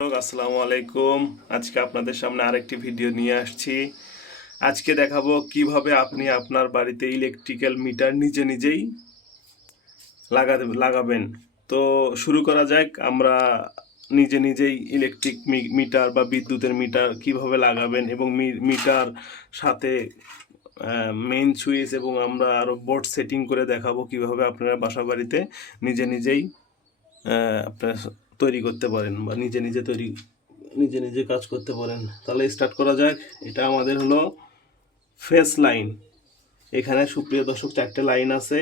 আসসালামু আলাইকুম। আজকে আপনাদের সামনে আরেকটি ভিডিও নিয়ে আসছি। আজকে দেখাবো কিভাবে আপনি আপনার বাড়িতে ইলেকট্রিক্যাল মিটার নিজেই লাগাবেন। তো শুরু করা যাক। আমরা নিজেই ইলেকট্রিক মিটার বা বিদ্যুতের মিটার কিভাবে লাগাবেন এবং মিটার সাথে মেইন সুইচ এবং আমরা আরও বোর্ড সেটিং করে দেখাবো কিভাবে আপনারা বাসা বাড়িতে নিজেই আপনার তৈরি করতে পারেন বা নিজে কাজ করতে পারেন। তাহলে স্টার্ট করা যাক। এটা আমাদের হলো ফেস লাইন। এখানে সুপ্রিয় দর্শক 4টে লাইন আছে।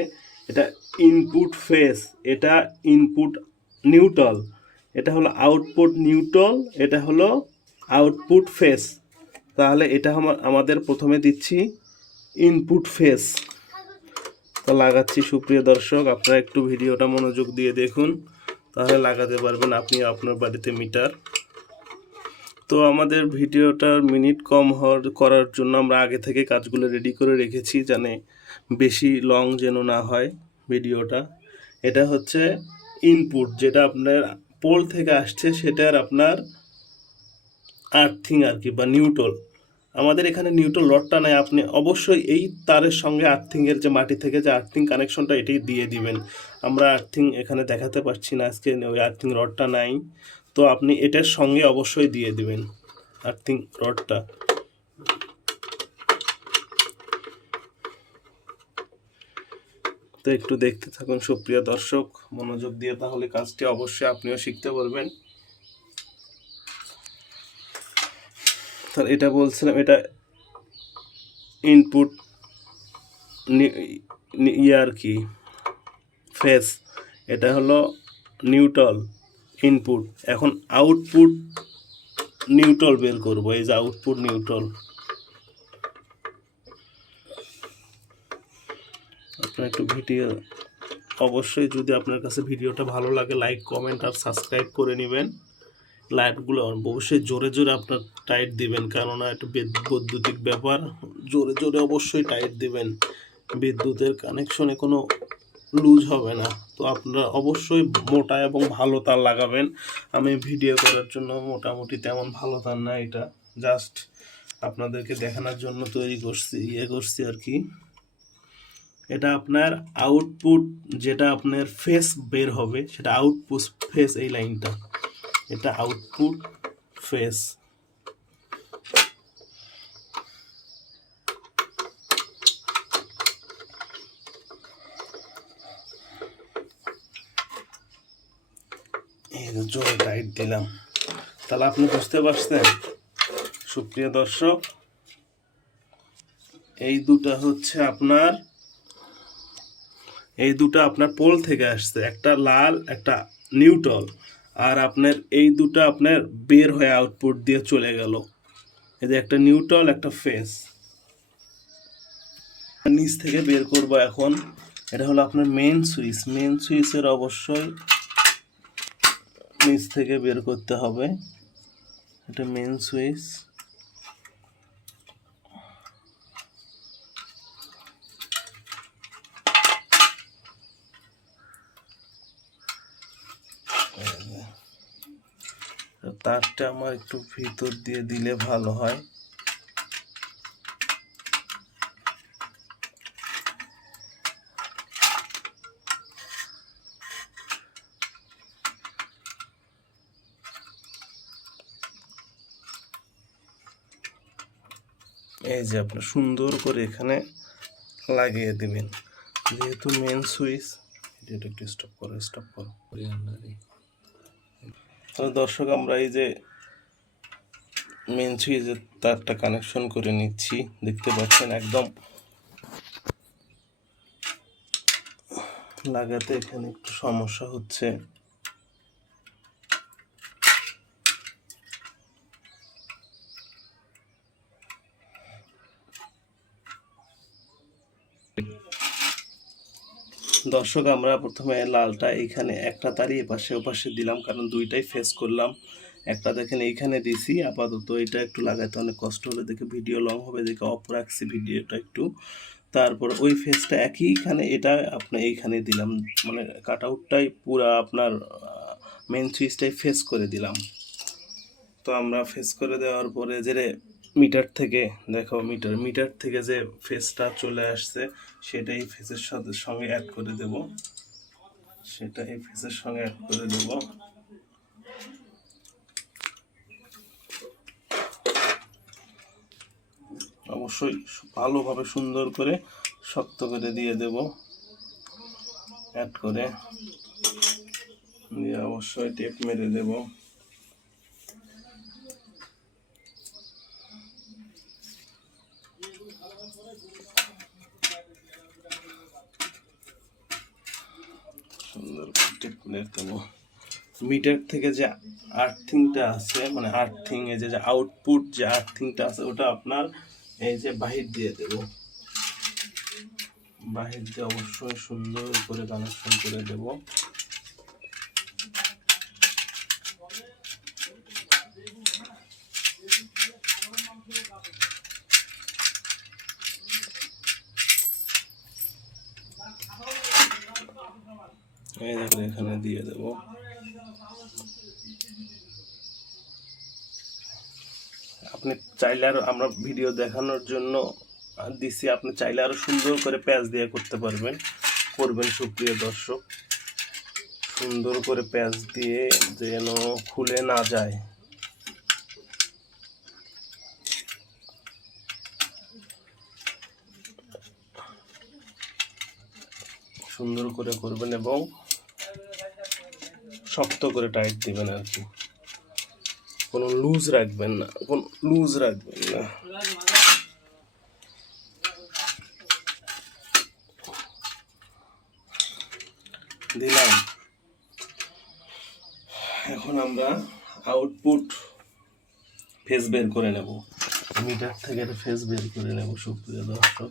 এটা ইনপুট ফেস, এটা ইনপুট নিউট্রাল, এটা হলো আউটপুট নিউট্রাল, এটা হলো আউটপুট ফেস। তাহলে এটা আমাদের প্রথমে দিচ্ছি ইনপুট ফেস। তো লাগাচ্ছি সুপ্রিয় দর্শক, আপনারা একটু ভিডিওটা মনোযোগ দিয়ে দেখুন, তাহলে লাগাতে পারবেন আপনি আপনার বাড়িতে মিটার। তো আমাদের ভিডিওটার মিনিট কম করার জন্য আমরা আগে থেকে কাজগুলো রেডি করে রেখেছি, জানে বেশি লং যেন না হয় ভিডিওটা। এটা হচ্ছে ইনপুট, যেটা আপনার পোল থেকে আসছে, সেটার আপনার আর্থিং আর কি, বা নিউট্রাল। আমাদের এখানে নিউট্রাল রডটা নাই, আপনি অবশ্যই এই তারের সঙ্গে আর্থিংয়ের যে মাটি থেকে যে আর্থিং কানেকশনটা এটাই দিয়ে দিবেন। আমরা আর্থিং এখানে দেখাতে পারছি না আজকে, ওই আর্থিং রডটা নাই, তো আপনি এটার সঙ্গে অবশ্যই দিয়ে দিবেন আর্থিং রডটা। তো একটু দেখতে থাকুন সুপ্রিয় দর্শক মনোযোগ দিয়ে, তাহলে কাজটি অবশ্যই আপনিও শিখতে পারবেন। তাহলে এটা বলছিলাম, এটা ইনপুট আর কি ফেস, এটা হলো নিউট্রাল ইনপুট। এখন আউটপুট নিউট্রাল বের করব। এই যে আউটপুট নিউট্রাল। আপনার একটু ভিডিও অবশ্যই, যদি আপনার কাছে ভিডিওটা ভালো লাগে, লাইক কমেন্ট আর সাবস্ক্রাইব করে নেবেন। লাইটগুলো অবশ্যই জোরে আপনার টাইট দিবেন, কেননা একটু বৈদ্যুতিক ব্যাপার, জোরে অবশ্যই টাইট দিবেন। বিদ্যুতের কানেকশনে কোনো লুজ হবে না। তো আপনারা অবশ্যই মোটা এবং ভালো তার লাগাবেন। আমি ভিডিও করার জন্য মোটামুটি তেমন ভালো তার না, এটা জাস্ট আপনাদেরকে দেখানোর জন্য তৈরি করছি আর কি। এটা আপনার আউটপুট, যেটা আপনার ফেস বের হবে সেটা আউটপুট ফেস। এই লাইনটা, এটা আউটপুট ফেস। এই জোরে টাইট দিলাম। তাহলে আপনি বুঝতে পারছেন সুপ্রিয় দর্শক, এই দুটো আপনার পোল থেকে আসছে, একটা লাল একটা নিউট্রাল, আর আপনার এই দুটো আপনার বের হয়ে আউটপুট দিয়ে চলে গেল। এই যে একটা নিউট্রাল একটা ফেস, নিচ থেকে বের করব এখন। এটা হলো আপনার মেইন সুইচের অবশ্যই নিচ থেকে বের করতে হবে। এটা মেইন সুইচ। তারটা আমার একটু ভিতর দিয়ে দিলে ভালো হয়। এই যে আপনার সুন্দর করে এখানে লাগিয়ে দিবেন, যেহেতু মেন সুইচ। এটা একটু স্টপ করো। তাহলে দর্শক, আমরা এই যে মেন সুইচের তারটা কানেকশন করে নিচ্ছি, দেখতে পাচ্ছেন একদম লাগাতে এখানে একটু সমস্যা হচ্ছে। দর্শক, আমরা প্রথমে লালটা এইখানে একটা তারই এপাশে ওপাশে দিলাম, কারণ দুইটাই ফেস করলাম। একটা দেখেন এইখানে দিছি আপাতত, এটা একটু লাগাইতে অনেক কষ্ট হলে দেখে ভিডিও লং হবে দেখে অফ রাখছি ভিডিওটা একটু। তারপর ওই ফেসটা একইখানে, এটা আপনার এইখানে দিলাম, মানে কাট আউটটাই পুরা আপনার মেন সুইচটাই ফেস করে দিলাম। তো আমরা ফেস করে দেওয়ার পরে যে মিটার থেকে দেখো মিটার থেকে যে ফেসটা চলে আসছে সেটা এই ফেসের সঙ্গে অ্যাড করে দেব, সেটা এই ফেসের সঙ্গে অ্যাড করে দেব। অবশ্যই ভালোভাবে সুন্দর করে শক্ত করে দিয়ে দেব, অ্যাড করে দিয়ে অবশ্যই টেপ মেরে দেব। সুন্দর টেপ মেরে দেব। মিটার থেকে যে আর্থিংটা আছে, মানে আর্থিং এই যে আউটপুট যে আর্থিংটা আছে ওটা আপনার এই যে বাহির দিয়ে দেব, বাহির দিয়ে অবশ্যই সুন্দর করে কানেকশন করে দেব। এই দেখুন এখানে দিয়ে দেব। আপনি চাইলে আরো, আমরা ভিডিও দেখানোর জন্য দিছি, আপনি চাইলে আরো সুন্দর করে প্যাচ দিয়ে করতে পারবেন, করবেন সুপ্রিয় দর্শক। সুন্দর করে প্যাচ দিয়ে যেন খুলে না যায়, সুন্দর করে করবেন এবং শক্ত করে টাইট দিবেন আর কি, কোনো লুজ রাখবেন না, কোনো লুজ রাখবেন না। দিলাম। এখন আমরা আউটপুট ফেস বের করে নেব, মিটার থেকে ফেস বের করে নেব সুপ্রিয় দর্শক।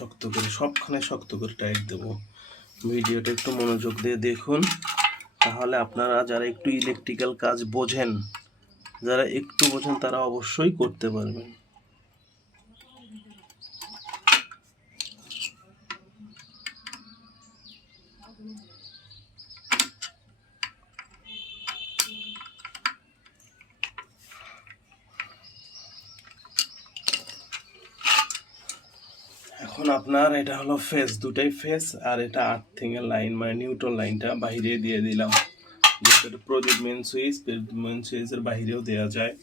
শক্ত করে সবখানে শক্ত করে টাইট দেব। ভিডিওটা একটু মনোযোগ দিয়ে দেখুন, তাহলে আপনারা যারা একটু ইলেকট্রিক্যাল কাজ বোঝেন, যারা একটু বোঝেন তারা অবশ্যই করতে পারবেন। এখন আপনার এটা হলো ফেস, দুটাই ফেস, আর এটা আর্থিং এর লাইন মানে নিউট্রাল লাইনটা বাইরে দিয়ে দিলাম। যেটা প্রদীপ মেন সুইচ, মেন সুইচের বাইরেও দেওয়া যায়।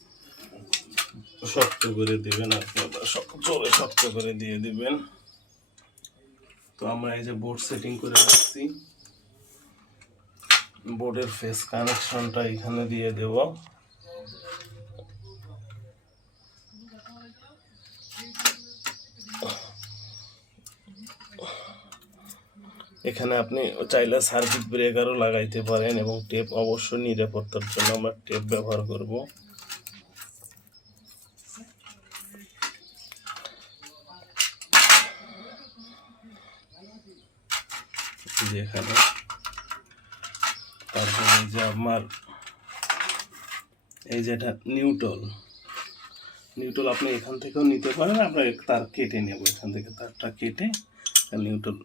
শক্ত করে দিবেন আপনারা, জোরে শক্ত করে দিয়ে দিবেন। তো আমরা এই যে বোর্ড সেটিং করে রাখছি, বোর্ডের ফেস কানেকশনটা এখানে দিয়ে দেব। এখানে আপনি চাইলে সার্কিট ব্রেকারও লাগাইতে পারেন এবং টেপ অবশ্যই নিরাপত্তার জন্য আমরা টেপ ব্যবহার করব। যেখানে তারপরে যে আমার এই যেটা নিউট্রাল আপনি এখান থেকেও নিতে পারেন, আমরা তার কেটে নেব, এখান থেকে তারটা কেটে নিউট্রাল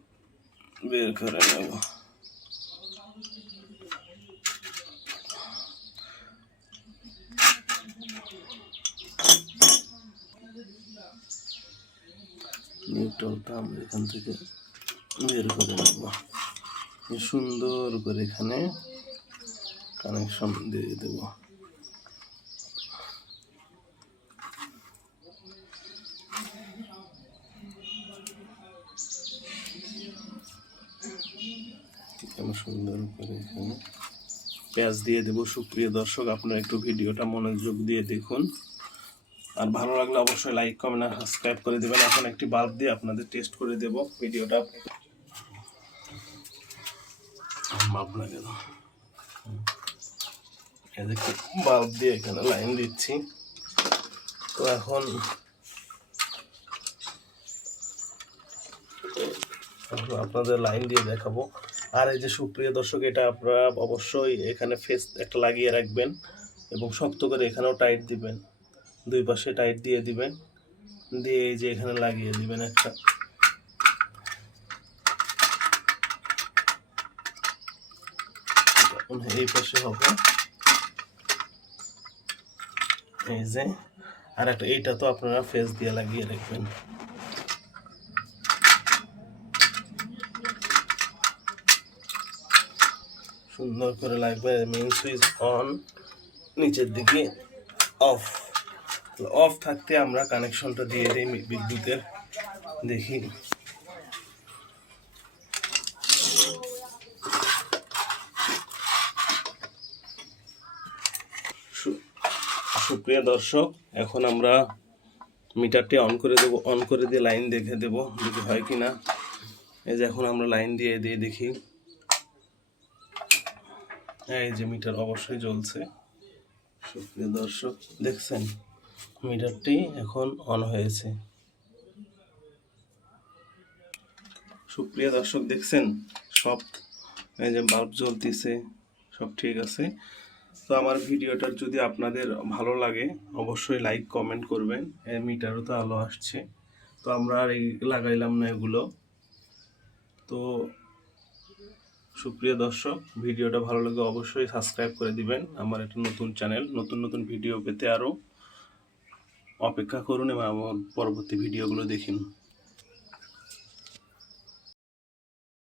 বের করে নেব। নিউট্রালটা আমরা এখান থেকে বের করে নেব, সুন্দর করে এখানে কানেকশন দিয়ে দেব। সুন্দর করে এখানে প্যাচ দিয়ে দেব। সুপ্রিয় দর্শক, আপনারা একটু ভিডিওটা মনোযোগ দিয়ে দেখুন, আর ভালো লাগলে অবশ্যই লাইক কমেন্ট আর সাবস্ক্রাইব করে দেবেন। এখন একটি বাল্ব দিয়ে আপনাদের টেস্ট করে দেব ভিডিওটা। মাপ লাগে না। এদিকে বাল্ব দিয়ে এখানে লাইন দিচ্ছি। তো এখন আপনাদের লাইন দিয়ে দেখাবো। আর এই যে সুপ্রিয় দর্শক, এটা আপনারা অবশ্যই এখানে ফেস একটা লাগিয়ে রাখবেন এবং শক্ত করে এখানেও টাইট দিবেন, দুই পাশে টাইট দিয়ে দিবেন, দিয়ে এই যে এখানে লাগিয়ে দিবেন একটা। এই পাশে হবে এই যে, আর একটা এইটা তো আপনারা ফেস দিয়ে লাগিয়ে রাখবেন। সুন্দর করে লাগবে। মেইন সুইচ অন, নিচের দিকে অফ। অফ থাকতে আমরা কানেকশনটা দিয়ে দিই বিদ্যুতের। দেখি সুপ্রিয় দর্শক, এখন আমরা মিটারটি অন করে দেবো। অন করে দিয়ে লাইন দেখে দেবো যদি হয় কি না। এই যে এখন আমরা লাইন দিয়ে দিয়ে দেখি, এই যে মিটার অবশ্যই জ্বলছে। সুপ্রিয় দর্শক দেখছেন, মিটারটি এখন অন হয়েছে। সুপ্রিয় দর্শক দেখছেন, সব এই যে বাল্ব জ্বলতেছে, সব ঠিক আছে। তো আমার ভিডিওটা যদি আপনাদের ভালো লাগে অবশ্যই লাইক কমেন্ট করবেন। মিটারও তো আলো আসছে, তো আমরা আর এই লাগাইলাম না এগুলো। তো সুপ্রিয় দর্শক, ভিডিওটা ভালো লাগে অবশ্যই সাবস্ক্রাইব করে দিবেন। আমার একটা নতুন চ্যানেল, নতুন নতুন ভিডিও পেতে আরও অপেক্ষা করুন এবং আমার পরবর্তী ভিডিওগুলো দেখুন।